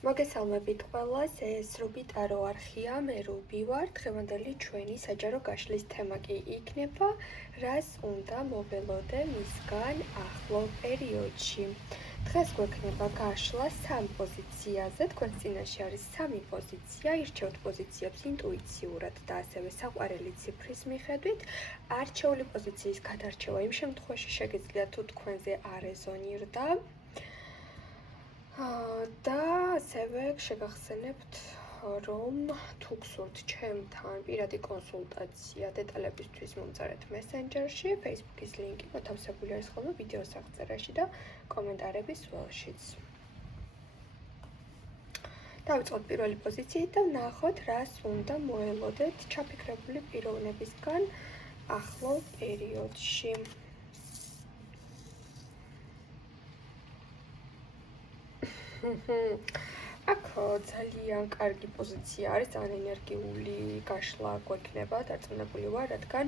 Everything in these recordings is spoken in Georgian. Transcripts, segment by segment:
მოგესალმებით ყველას, ეს რუბიტა რო არხია, მე რუბი ვარ. დღევანდელი ჩვენი საჯარო გაშლის თემა კი იქნება, რას უნდა მოველოდე მისგან ახლო პერიოდში. დღეს გვექნება გაშლა სამ პოზიციაზე, თქვენ წინაშე არის სამი პოზიცია, ირჩევთ პოზიციებს ინტუიციურად და ასევე საყვარელი ციფრის მიხედვით. არჩეული პოზიციის გადარჩევა იმ შემთხვევაში შეგიძლიათ თუ თქვენზე არ ეზონირდა. და ასევე შეგახსენებთ, რომ თუ გსურთ ჩემთან პირადი კონსულტაცია დეტალებისთვის მომწერეთ მესენჯერში, Facebook-ის ლინკი მოთავსებული არის ხოლმე ვიდეოს აღწერაში და კომენტარების ველშიც. დავიწყოთ პირველი პოზიციით და ვნახოთ, რას უნდა მოელოდეთ ჩაფიქრებული პიროვნებისგან ახლო პერიოდში. აქ ძალიან კარგი პოზიცია არის, ძალიან ენერგიული გაშლა გვექნება, დარწმუნებული ვარ, რადგან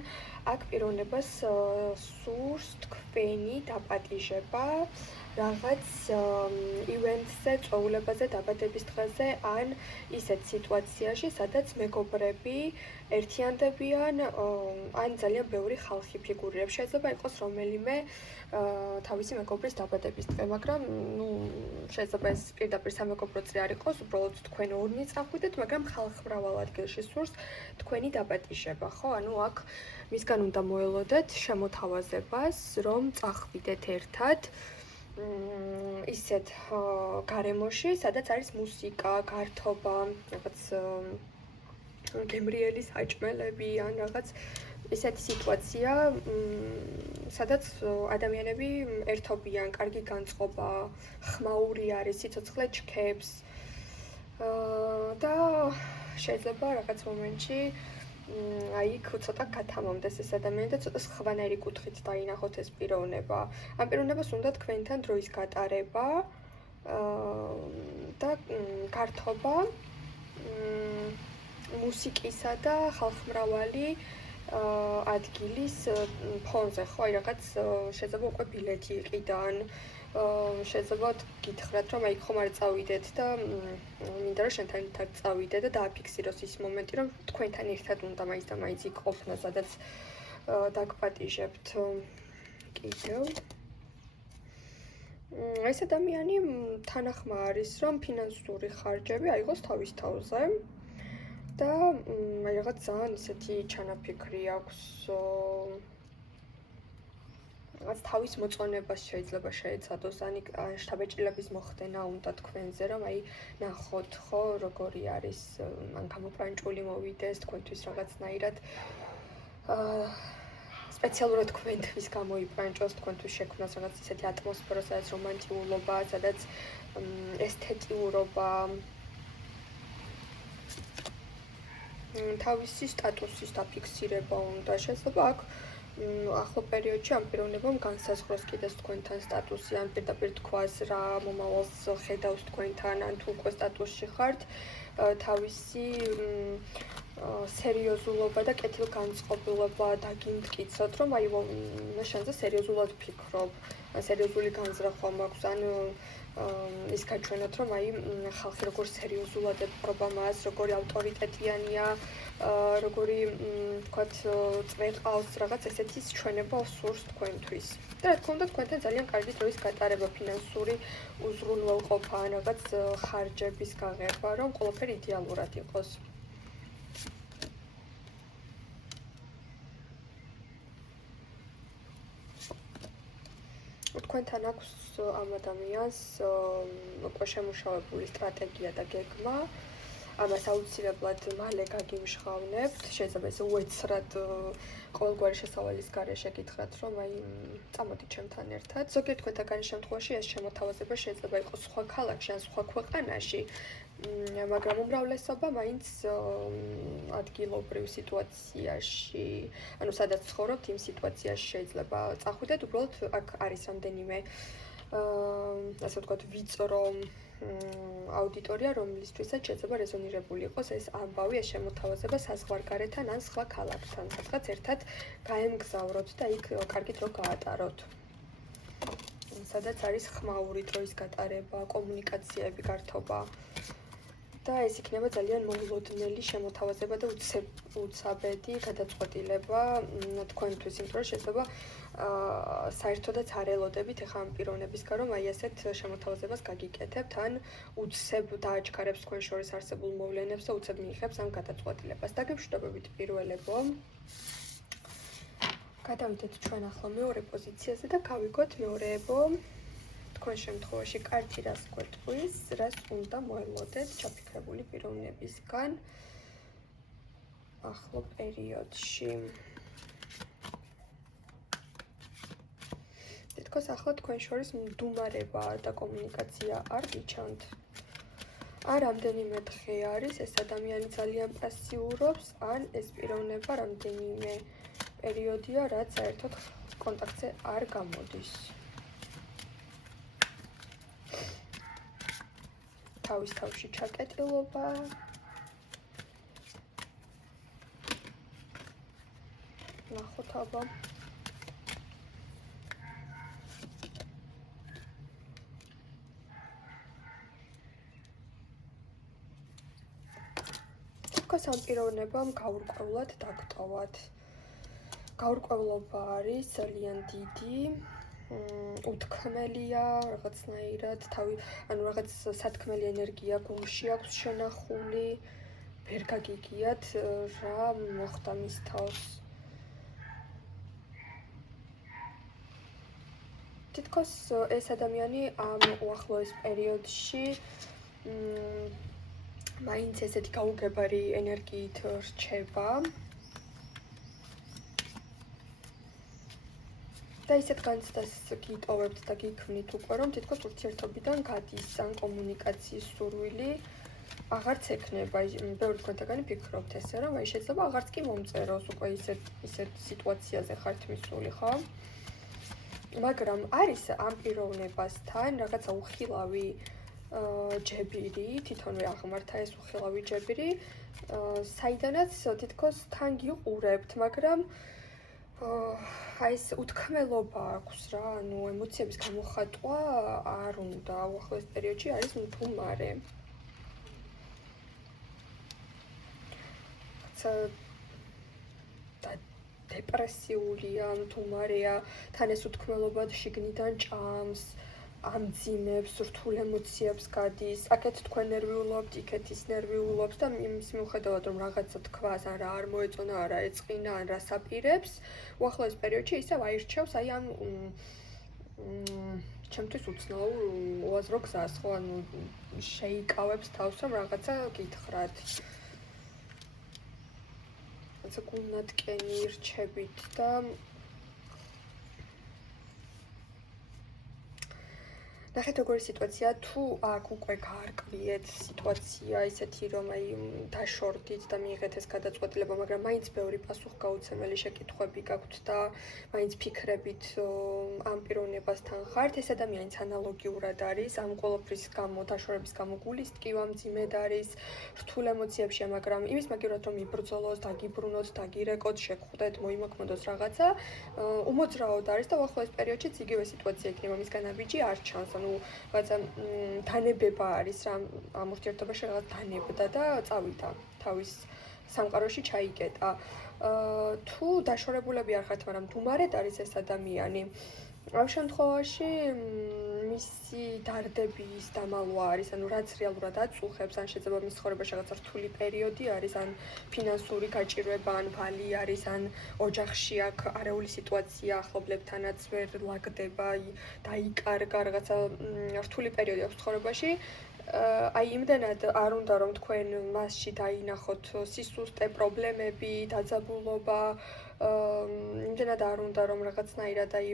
აქ პიროვნებას სურს თქვენი დაპატიჟება რაღაც ივენტზე, წვეულებაზე, დაბადების დღეზე ან ისეთ სიტუაციაში, სადაც მეგობრები ერთიანდებიან, ან ძალიან ბევრი ხალხი ფიგურირებს. შეიძლება იყოს რომელიმე თავისი მეგობრის დაბადების დღე, მაგრამ შეიძლება ეს პირდაპირ სამეგობრო წრე არ იყოს, უბრალოდ თქვენ ორნი წახვიდეთ, მაგრამ ხალხ მრავალ ადგილში სურს თქვენი დაპატიჟება, ხო? ანუ აქ მისგან უნდა მოელოდეთ შემოთავაზებას, რომ წახვიდეთ ერთად ისეთ გარემოში, სადაც არის მუსიკა, გართობა, რაღაც გემრიელი საჭმელები ან რაღაც ისეთი სიტუაცია, სადაც ადამიანები ერთობიან, კარგი განწყობა, ხმაური არის, სიცოცხლე ჩქებს და შეიძლება რაღაც მომენტში აი იქ ცოტა გათამამდეს ეს ადამიანი და ცოტა სხვანაირი კუთხით დაინახოთ ეს პიროვნება. ამ პიროვნებას უნდა თქვენთან დროის გატარება და გართობა მუსიკისა და ხალხმრავალი ადგილის ფონზე, ხო, აი რაღაც შეიძლება უკვე ბილეთი იყიდან, შეიძლება გითხრათ, რომ აი ხომ არ წავიდეთ და მინდა რომ შენთან ერთად წავიდე და დააფიქსიროს ის მომენტი, რომ თქვენთან ერთად უნდა მაინც და მაინც იქ ყოფნა, სადაც დაგპატიჟებთ. კიდევ ეს ადამიანი თანახმა არის, რომ ფინანსური ხარჯები აიღოს თავის თავზე. და აი რაღაც ძალიან ისეთი ჩანაფიქრი აქვს, რაღაც თავის მოწონებას შეიძლება შეეცადოს, ან შთაბეჭდილების მოხდენა უნდა თქვენზე, რომ აი ნახოთ, ხო, როგორი არის, ან გამობრანჭული მოვიდეს თქვენთვის რაღაცნაირად სპეციალურად თქვენთვის გამოიბრანჭოს, თქვენთვის შექმნას რაღაც ისეთი ატმოსფერო, სადაც რომანტიულობა, სადაც ესთეტიურობა, თავისი სტატუსის დაფიქსირება უნდა. შეიძლება აქ ახლო პერიოდში ამ პიროვნებამ განსაზღვროს კიდეს თქვენთან სტატუსი, ან პირდაპირ თქვას რა მომავალს ხედავს თქვენთან, ან თუ უკვე სტატუსში ხართ, თავისი სერიოზულობა და კეთილგანწყობილება დაგიმტკიცოთ, რომ აი შენზე სერიოზულად ფიქრობ, სერიოზული განზრახვა მაქვს, ან ის გაჩვენოთ, რომ აი ხალხი როგორ სერიოზულად ეპყრობა მას, როგორი ავტორიტეტიანია, როგორი თქვათ წვეყავს, რაღაც ესეთის ჩვენება სურს თქვენთვის. და რა თქმა უნდა, თქვენთან ძალიან კარგი დროის გატარება, ფინანსური უზრუნველყოფა, რაღაც ხარჯების გაღება, რომ ყველაფერი იდეალურად იყოს. თქვენთან აქვს ამ ადამიანს უკვე შემუშავებული სტრატეგია და გეგმა, ამას აუცილებლად მალე გაგიმშღავნებთ, შეიძლება ეს უეცრად ყოველგვარი შესავალის გარეშე გითხრათ, რომ აი წამოდით ჩემთან ერთად. ზოგიერთ თქვენთაგანი შემთხვევაში ეს შემოთავაზება შეიძლება იყოს სხვა ქალაქში ან სხვა ქვეყანაში, მაგრამ უმრავლესობა მაინც ადგილობრივ სიტუაციაში, ანუ სადაც ცხოვრობთ, იმ სიტუაციაში შეიძლება წახვიდეთ, უბრალოდ აქ არის რამდენიმე ასე ვთქვათ, ვიწრო აუდიტორია, რომლისთვისაც შეიძლება რეზონირებული იყოს ეს ამბავი, ეს შემოთავაზება საზღვარგარეთთან ან სხვა ქალაქთან, სადღაც ერთად გაემგზავროთ და იქ კარგი დრო გაატაროთ. სადაც არის ხმაური დროის გატარება, კომუნიკაციები, გართობა. და ეს იქნება ძალიან მოულოდნელი შემოთავაზება და უცაბედი გადაწყვეტილება თქვენთვის, იმიტომ რომ შეიძლება საერთოდაც არ ელოდებით ეხლა ამ პიროვნებისგან, რომ აი ასეთ შემოთავაზებას გაგიკეთებთ, ან უცებ დააჩქარებს თქვენ შორის არსებულ მოვლენებს და უცებ მიიღებს ამ გადაწყვეტილებას. დაგემშვიდობებით პირველებო. გადავიდეთ ჩვენ ახლა მეორე პოზიციაზე და გავიგოთ მეორეებო. თქვენ შემთხვევაში კარტი რას გვეტყვის, რას უნდა მოელოდეთ ჩაფიქრებული პიროვნებისგან ახლო პერიოდში. თითქოს ახლა თქვენ შორის მდუმარება და კომუნიკაცია არ გიჩანთ. ან რამდენიმე დღე არის ეს ადამიანი ძალიან პასიურობს, ან ეს პიროვნება რამდენიმე პერიოდია, რაც საერთოდ კონტაქტზე არ გამოდის. თავის თავში ჩაკეტილობა. ნახოთ აბა. თქოს ამ პიროვნებამ გაურკვევლად დაგტოვათ. გაურკვევლობა არის ძალიან დიდი. უთქმელია რაღაცნაირად, ანუ რაღაც სათქმელი ენერგია გულში აქვს შენახული. ვერ გაგიგიათ რა მოხდა მის თავს. თითქოს ეს ადამიანი ამ უახლოეს პერიოდში მაინც ესეთი გაუგებარი ენერგიით რჩება. და ისეთ განცდას გიტოვებთ და გიქმნით უკვე, რომ თითქოს ურთიერთობიდან გადის ან კომუნიკაციის სურვილი აღარც ექნება. ბევრი თქვენთაგანი ფიქრობთ ესე, რომ აი შეიძლება აღარც კი მომწეროს უკვე ისეთ სიტუაციაზე ხართ მისული, ხო? მაგრამ არის ამ პიროვნებასთან რაღაცა უხილავი ჯებირი, თვითონვე აღმართა ეს უხილავი ჯებირი, საიდანაც თითქოს თან გიყურებთ, მაგრამ აი ეს უთქმელობა აქვს რა, ანუ ემოციების გამოხატვა არ უნდა. უახლოეს პერიოდში არის მდუმარე. დეპრესიულია, მდუმარეა, თან ეს უთქმელობა შიგნიდან ჭამს, ამძიმებს, რთულ ემოციებს გადის. აქეთ თქვენ ნერვიულობთ, იქეთ ის ნერვიულობს და იმის მიუხედავად, რომ რაღაცა თქვას, ან რა არ მოეწონა, არა ეწყინა, ან რას აპირებს, უახლოეს პერიოდში ისევ აირჩევს აი ამ ჩემთვის უცნაურ უაზრო გზას, ხო, ანუ შეიკავებს თავს, რომ რაღაცა გითხრათ. ასე გულნატკენი რჩებით და ნახეთ როგორი სიტუაცია, თუ აქ უკვე გაარკვიეთ სიტუაცია ისეთი, რომ აი დაშორდით და მიიღეთ ეს გადაწყვეტილება, მაგრამ მაინც ბევრი პასუხგაუცემელი შეკითხვები გაქვთ და მაინც ფიქრებით ამ პიროვნებასთან ხართ, ეს ადამიანიც ანალოგიურად არის, ამ ყოველფრის გამო, დაშორების გამო გულის ტკივა მძიმედ არის, რთულ ემოციებშია, მაგრამ იმის მაგივრად რომ იბრძოლოს, დაგიბრუნოთ, დაგირეკოთ, შეგხვდეთ, მოიმოქმედოს რაღაცა, უმოძრაოდ არის და უახლოეს პერიოდშიც იგივე სიტუაცია იქნება, მისგან აბიჯი არ ჩანს. ანუ რაღაცა დანებება არის რა ამ ურთიერთობაში რაღაც დანებდა და წავიდა თავის სამყაროში ჩაიკეტა. თუ დაშორებულები არ ხართ, მაგრამ მდუმარედ არის ეს ადამიანი, ამ შემთხვევაში მისი დარდების დამალვა არის, ანუ რაც რეალურად აწუხებს, ან შეიძლება მის ცხოვრებაში რაღაცა რთული პერიოდი არის, ან ფინანსური გაჭირვება, ან ვალი არის, ან ოჯახში აქ არეული სიტუაცია ახლობლებთანაც ვერ ლაგდება, დაიკარგა რაღაცა რთული პერიოდი აქვს ცხოვრებაში. აი იმდენად არ უნდა რომ თქვენ მასში დაინახოთ სისუსტე, პრობლემები, დაძაბულობა, იმდენად არ უნდა რომ რაღაცნაირად აი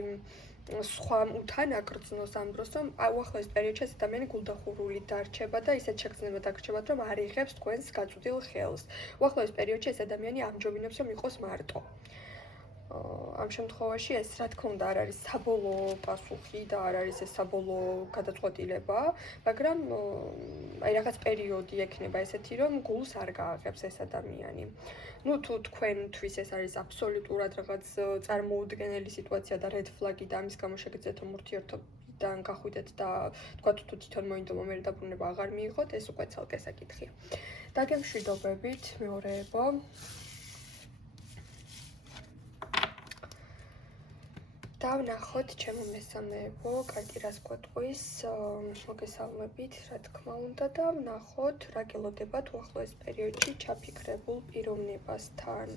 სხვა უთანაგრძნოს ამ დროს, რომ უახლოეს პერიოდში ეს ადამიანი გულდახურული დარჩება და ისეთ შეგრძნებად დაგრჩებათ, რომ არ იღებს თქვენს გაწვდილ ხელს. უახლოეს პერიოდში ეს ადამიანი ამჯობინებს, რომ იყოს მარტო. ამ შემთხვევაში ეს რა თქმა უნდა არ არის საბოლოო პასუხი და არ არის ეს საბოლოო გადაწყვეტილება, მაგრამ აი რაღაც პერიოდი ექნება ესეთი, რომ გულს არ გააღებს ეს ადამიანი. ნუ თუ თქვენთვის ეს არის აბსოლუტურად რაღაც წარმოუდგენელი სიტუაცია და red flag-ი და ამის გამო შეგეძლოთ რომ ურთიერთობიდან მოდიდან გახვიდეთ და თქვათ თუ თვითონ მოინდომა მე დაბრუნება აღარ მიიღოთ, ეს უკვე ცალკე საკითხია. დაგემშვიდობებით, მეორეებო. დავნახოთ ჩემო მესამეებო, კარტი რას გვეტყვის, მოგესალმებით, რა თქმა უნდა და ვნახოთ რა გელოდებათ უახლოეს პერიოდში ჩაფიქრებულ პიროვნებასთან.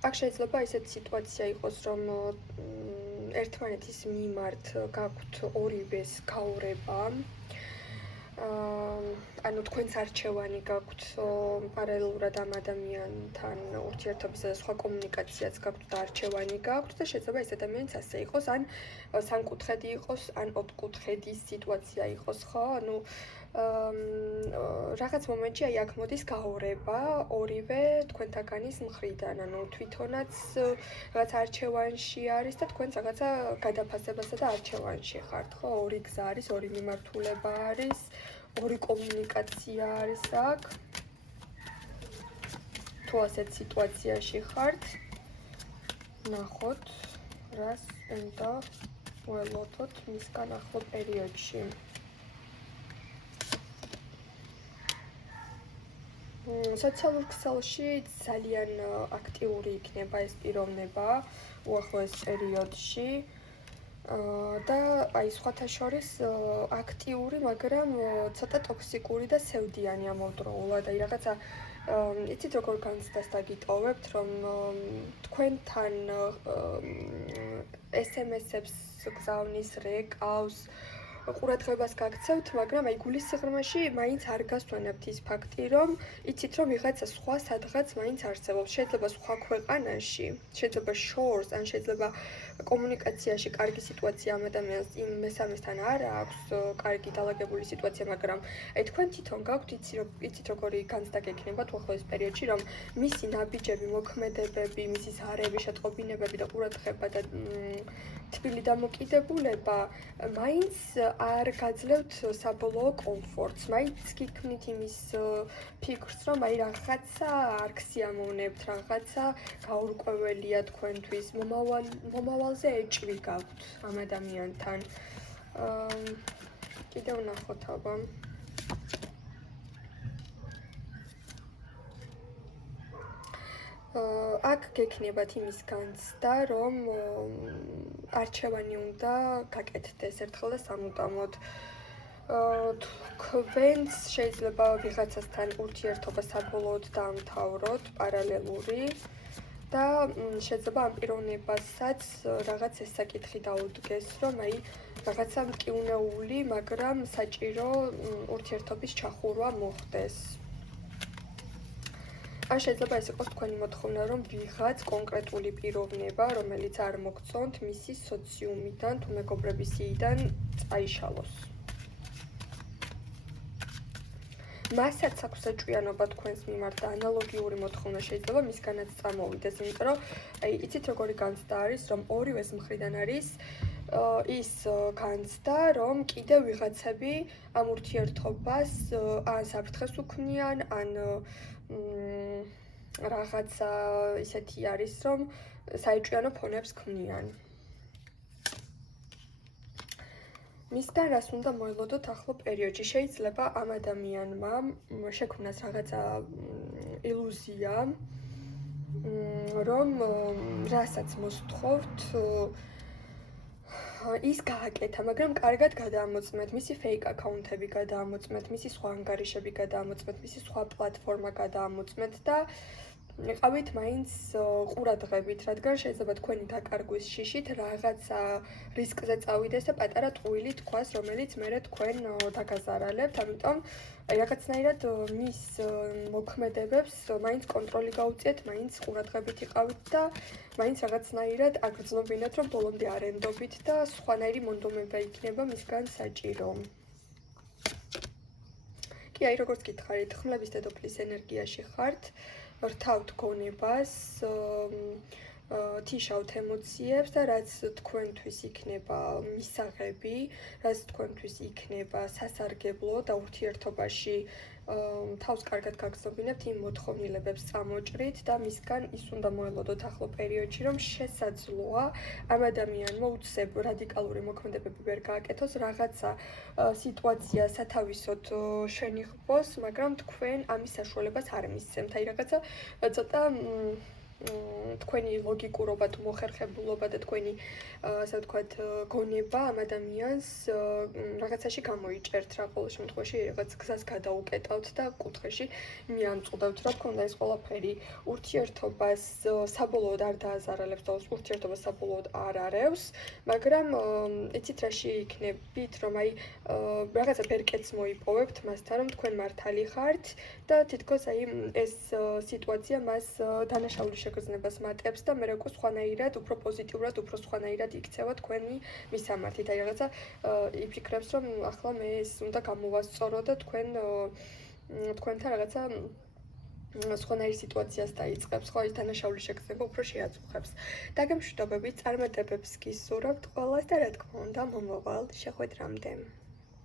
აქ შეიძლება ისეთი სიტუაცია იყოს, რომ ერთმანეთის მიმართ გაქვთ ორივეს გაურება, ანუ თქვენს არჩევანი გაქვთ პარალელურად ამ ადამიანთან ურთიერთობის და სხვა კომუნიკაციაც გაქვთ და არჩევანი გაქვთ და შეიძლება ეს ადამიანიც ასე იყოს, ან სამკუთხედი იყოს, ან ოთხკუთხედის სიტუაცია იყოს, ხო? ანუ რაღაც მომენტში აი აქ მოდის გაურება ორივე თქვენთაგანის მხრიდან, ანუ თვითონაც რაღაც არჩევანში არის და თქვენც რაღაცა გადაფასებასა და არჩევანში ხართ, ხო? ორი გზა არის, ორი მიმართულება არის, ორი კომუნიკაცია არის აქ. თუ ასეთ სიტუაციაში ხართ, ნახოთ, რას უნდა ველოდოთ მისგან ახლო პერიოდში. სოციალურ ქსელში ძალიან აქტიური იქნება ეს პიროვნება უახლოეს პერიოდში. და აი სხვათა შორის აქტიური, მაგრამ ცოტა ტოქსიკური და სევდიანი ამავდროულად. აი რაღაცა იცით როგორ განცდას დაგიტოვებთ, რომ თქვენთან SMS-ებს გზავნის, რეკავს, ყურადღებას გაქცევთ, მაგრამ აი გულის სიღრმეში მაინც არ გასვენებთ ის ფაქტი, რომ იცით რომ ვიღაცა სხვა სადღაც მაინც არსებობს. შეიძლება სხვა ქვეყანაში, შეიძლება შორს, ან შეიძლება კომუნიკაციაში კარგი სიტუაცია ამ ადამიანს იმ მესამესთან არ აქვს კარგი დალაგებული სიტუაცია, მაგრამ აი თქვენ თვითონ გაქვთ იცით როგორი განცდა გექნებათ უახლოეს პერიოდში, რომ მისი ნაბიჯები, მოქმედებები, მისი ზარები, შეტყობინებები და ყურადღება და თბილი დამოკიდებულება მაინც არ გაძლევთ საბოლოო კომფორტს, მაინც გიქმნით იმის ფიქრს, რომ აი რაღაცა არ გსიამოვნებთ, რაღაცა გაურკვეველია თქვენთვის, მომავალზე ეჭვი გაქვთ ამ ადამიანთან. კიდევ ვნახოთ აბა. აქ გექნებათ იმის განცდა, რომ არჩევანი უნდა გაკეთდეს ერთხელ და სამუდამოდ. თქვენც შეიძლება ვიღაცასთან ურთიერთობა საბოლოოდ დაამთავროთ, პარალელური და შეიძლება ამ პიროვნებასაც რაღაც ეს საკითხი დაუდგეს, რომ აი რაღაცა მტკივნეული, მაგრამ საჭირო ურთიერთობის ჩახურვა მოხდეს. ან შეიძლება ეს იყოს თქვენი მოთხოვნა, რომ ვიღაც კონკრეტული პიროვნება, რომელიც არ მოგწონთ, მისი სოციუმიდან თუ მეგობრების სიიდან წაიშალოს. მასაც აქვს საჭვიანობა თქვენს მიმართ და ანალოგიური მოთხოვნა შეიძლება მისგანაც წამოვიდეს, იმიტომ რომ აი იცით როგორი განცდა არის, რომ ორივეს მხრიდან არის ის განცდა, რომ კიდევ ვიღაცები ამ ურთიერთობას ან საფრთხეს უქმნიან, ან რაღაცა ისეთი არის, რომ საეჭვიანო ფონებს ქმნიან. მისგან რას უნდა მოელოდოთ ახლო პერიოდში? შეიძლება ამ ადამიანმა შექმნას რაღაცა ილუზია, რომ რასაც მოსთხოვთ, ის გააკეთა, მაგრამ კარგად გადაამოწმეთ, მისი fake account-ები გადაამოწმეთ, მისი სხვა ანგარიშები გადაამოწმეთ, მისი სხვა პლატფორმა გადაამოწმეთ და იყავით მაინც ყურადღებით, რადგან შეიძლება თქვენი დაკარგვის შიშით რაღაცა რისკზე წავიდეს და პატარა ტყუილი თქვას, რომელიც მერე თქვენ დაგაზარალებთ, ამიტომ რაღაცნაირად მის მოქმედებებს მაინც კონტროლი გაუწიეთ, მაინც ყურადღებით იყავით და მაინც რაღაცნაირად აგრძნობინათ, რომ ბოლომდე არ ენდობით და სხვანაირი მონდომება იქნება მისგან საჭირო. კი, აი როგორც გითხარით, ხმლების დედოფლის ენერგიაში ხართ, რთავთ გონებას, თიშავთ ემოციებს და რაც თქვენთვის იქნება მისაღები, რაც თქვენთვის იქნება სასარგებლო და ურთიერთობაში თავს კარგად გაგრძნობინებთ, იმ მოთხოვნილებებს წამოჭრით და მისგან ის უნდა მოელოდოთ ახლო პერიოდში, რომ შესაძლოა ამ ადამიანმა უცებ რადიკალური მოქმედებები ვერ გააკეთოს, რაღაცა სიტუაცია სათავისოდ შენიღბოს, მაგრამ თქვენ ამის საშუალებას არ მისცემთ. აი რაღაცა ცოტა თქვენი ლოგიკურობა თუ მოხერხებულობა და თქვენი ასე ვთქვათ გონება ამ ადამიანს რაღაცაში გამოიჭერთ რა ყოველ შემთხვევაში რაღაც გზას გადაუკეტავთ და კუთხეში მიამწყდებთ რა თქმა უნდა ეს ყველაფერი ურთიერთობას საბოლოოდ არ დააზარალებს და ურთიერთობას საბოლოოდ არ არევს მაგრამ იცით რაში იქნებით რომ აი რაღაცა ბერკეტს მოიპოვებთ მასთან რომ თქვენ მართალი ხართ და თითქოს აი ეს სიტუაცია მას დანაშაული შეგრძნებას მატებს და მე როგორ სხვანაირად, უფრო პოზიტიურად, უფრო სხვანაირად იქცევა თქვენი მისამართით. აი რაღაცა იფიქრებს, რომ ახლა მე ეს უნდა გამოვასწორო და თქვენთან რაღაცა სხვანაირ სიტუაციას დაიწყებს, ხო, ის დანაშაული შეგრძნება უფრო შეაწუხებს. დაგემშვიდობებით, წარმატებებს გისურვებთ ყველას და რა თქმა უნდა, მომავალ შეხვედრამდე.